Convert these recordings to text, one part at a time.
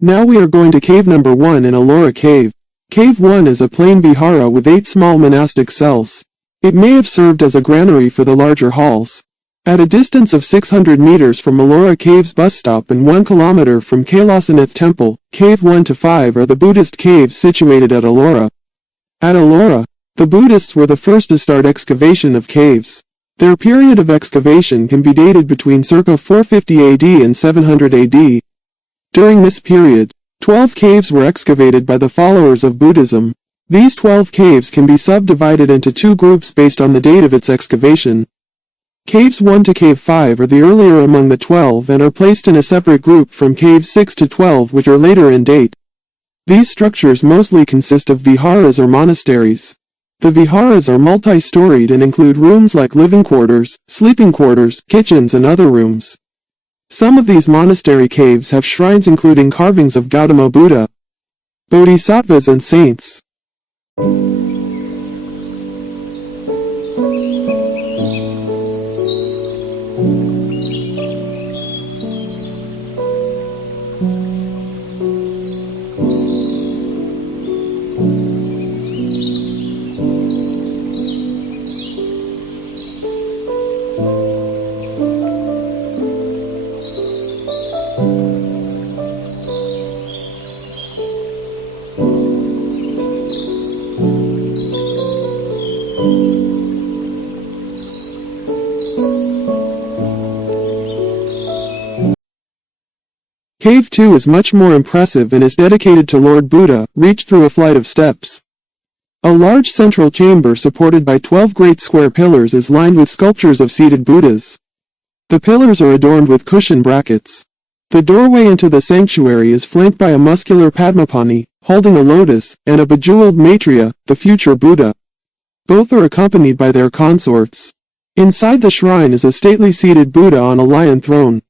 Now we are going to cave number 1 in Ellora Cave. Cave 1 is a plain vihara with 8 small monastic cells. It may have served as a granary for the larger halls. At a distance of 600 meters from Ellora Cave's bus stop and 1 kilometer from Kailasanath Temple, Cave 1 to 5 are the Buddhist caves situated at Ellora. At Ellora, the Buddhists were the first to start excavation of caves. Their period of excavation can be dated between circa 450 AD and 700 AD. During this period, 12 caves were excavated by the followers of Buddhism. These 12 caves can be subdivided into 2 groups based on the date of its excavation. Caves 1 to Cave 5 are the earlier among the 12 and are placed in a separate group from Caves 6 to 12, which are later in date. These structures mostly consist of viharas or monasteries. The viharas are multi-storied and include rooms like living quarters, sleeping quarters, kitchens and other rooms. Some of these monastery caves have shrines including carvings of Gautama Buddha, bodhisattvas and saints. Cave 2 is much more impressive and is dedicated to Lord Buddha, reached through a flight of steps. A large central chamber supported by 12 great square pillars is lined with sculptures of seated Buddhas. The pillars are adorned with cushion brackets. The doorway into the sanctuary is flanked by a muscular Padmapani, holding a lotus, and a bejeweled Maitreya, the future Buddha. Both are accompanied by their consorts. Inside the shrine is a stately seated Buddha on a lion throne.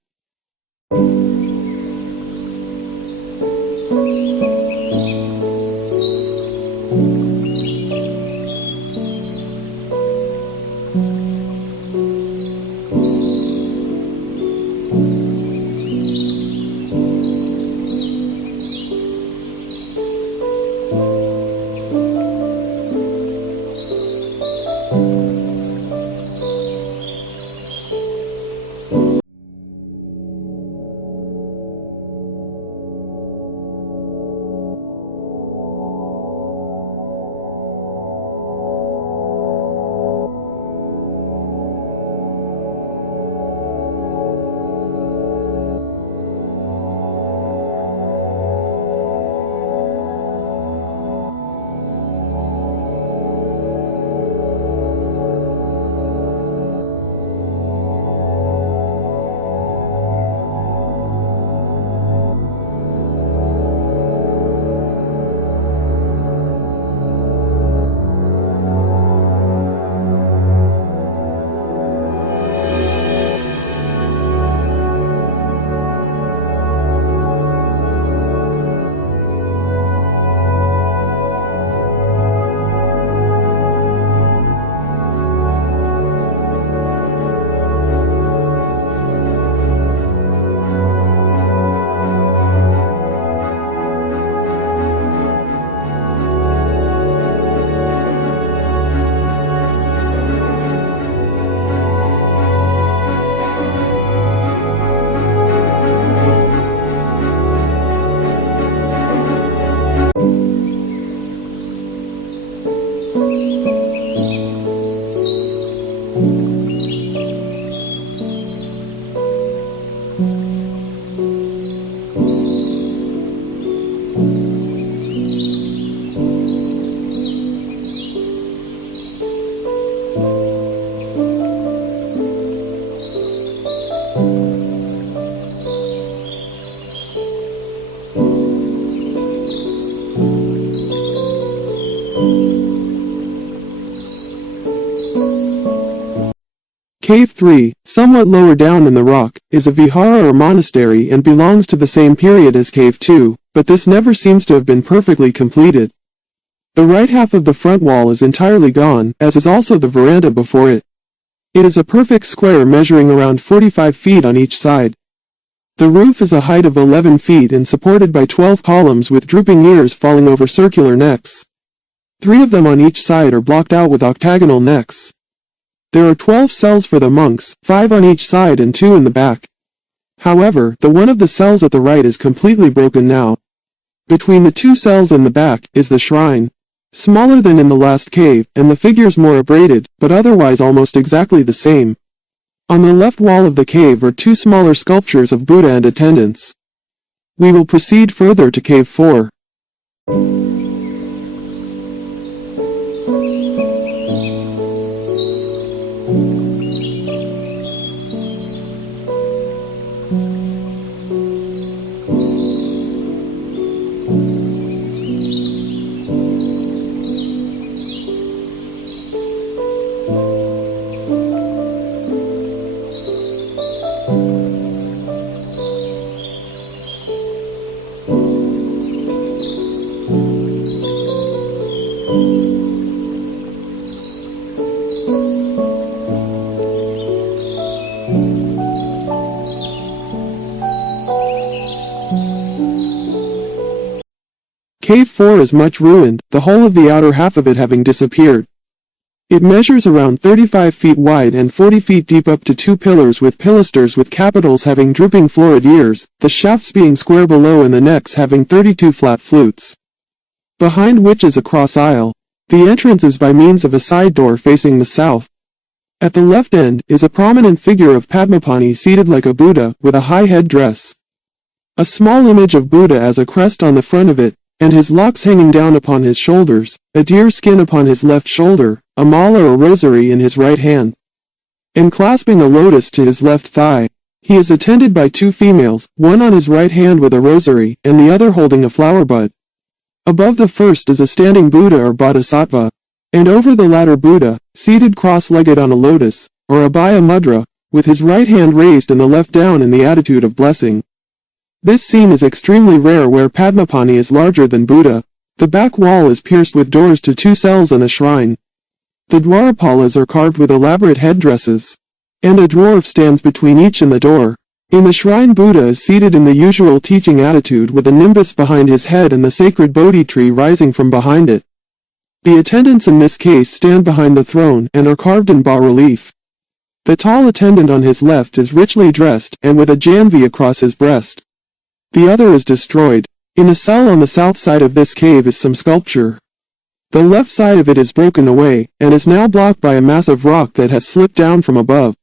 Cave 3, somewhat lower down in the rock, is a vihara or monastery and belongs to the same period as Cave 2, but this never seems to have been perfectly completed. The right half of the front wall is entirely gone, as is also the veranda before it. It is a perfect square measuring around 45 feet on each side. The roof is a height of 11 feet and supported by 12 columns with drooping ears falling over circular necks. 3 of them on each side are blocked out with octagonal necks. There are 12 cells for the monks, 5 on each side and 2 in the back. However, the one of the cells at the right is completely broken now. Between the 2 cells in the back is the shrine. Smaller than in the last cave, and the figures more abraded, but otherwise almost exactly the same. On the left wall of the cave are 2 smaller sculptures of Buddha and attendants. We will proceed further to Cave 4. Cave 4 is much ruined, the whole of the outer half of it having disappeared. It measures around 35 feet wide and 40 feet deep up to 2 pillars with pilasters with capitals having drooping florid ears, the shafts being square below and the necks having 32 flat flutes. Behind which is a cross aisle. The entrance is by means of a side door facing the south. At the left end is a prominent figure of Padmapani seated like a Buddha, with a high head dress. A small image of Buddha as a crest on the front of it, and his locks hanging down upon his shoulders, a deer skin upon his left shoulder, a mala or rosary in his right hand, and clasping a lotus to his left thigh. He is attended by 2 females, one on his right hand with a rosary, and the other holding a flower bud. Above the first is a standing Buddha or Bodhisattva, and over the latter Buddha, seated cross-legged on a lotus, or Abhaya mudra, with his right hand raised and the left down in the attitude of blessing. This scene is extremely rare where Padmapani is larger than Buddha. The back wall is pierced with doors to 2 cells and a shrine. The dwarapalas are carved with elaborate headdresses, and a dwarf stands between each and the door. In the shrine Buddha is seated in the usual teaching attitude with a nimbus behind his head and the sacred Bodhi tree rising from behind it. The attendants in this case stand behind the throne and are carved in bas-relief. The tall attendant on his left is richly dressed and with a janvi across his breast. The other is destroyed. In a cell on the south side of this cave is some sculpture. The left side of it is broken away, and is now blocked by a massive rock that has slipped down from above.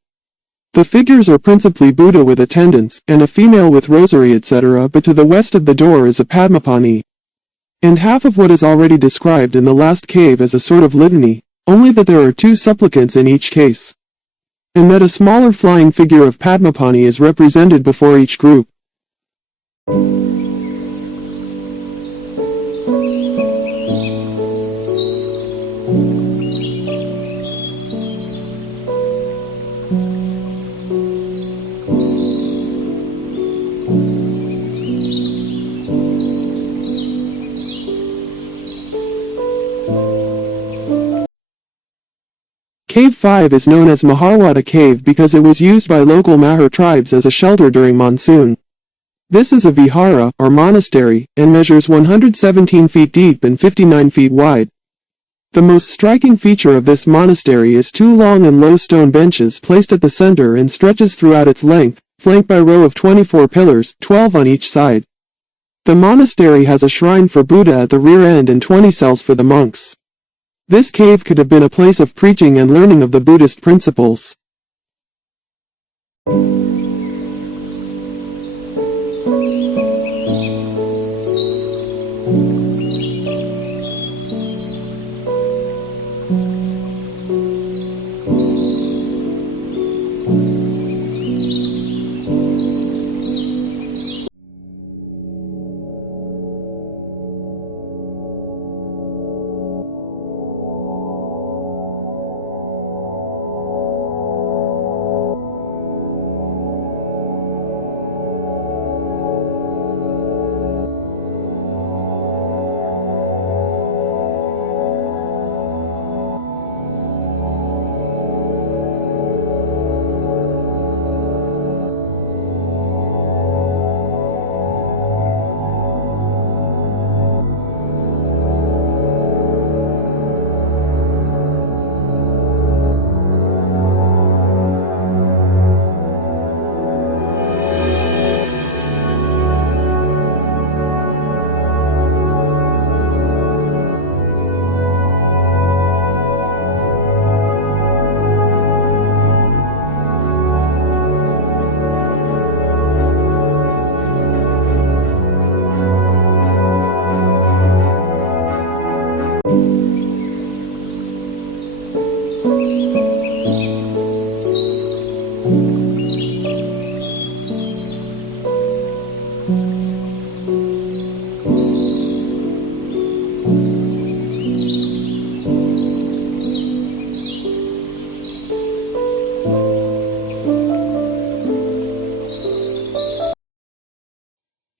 The figures are principally Buddha with attendants, and a female with rosary etc., but to the west of the door is a Padmapani. And half of what is already described in the last cave as a sort of litany, only that there are 2 supplicants in each case. And that a smaller flying figure of Padmapani is represented before each group. Cave 5 is known as Ellora Cave because it was used by local Mahar tribes as a shelter during monsoon. This is a vihara, or monastery, and measures 117 feet deep and 59 feet wide. The most striking feature of this monastery is 2 long and low stone benches placed at the center and stretches throughout its length, flanked by a row of 24 pillars, 12 on each side. The monastery has a shrine for Buddha at the rear end and 20 cells for the monks. This cave could have been a place of preaching and learning of the Buddhist principles.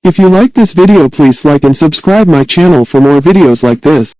If you like this video, please like and subscribe my channel for more videos like this.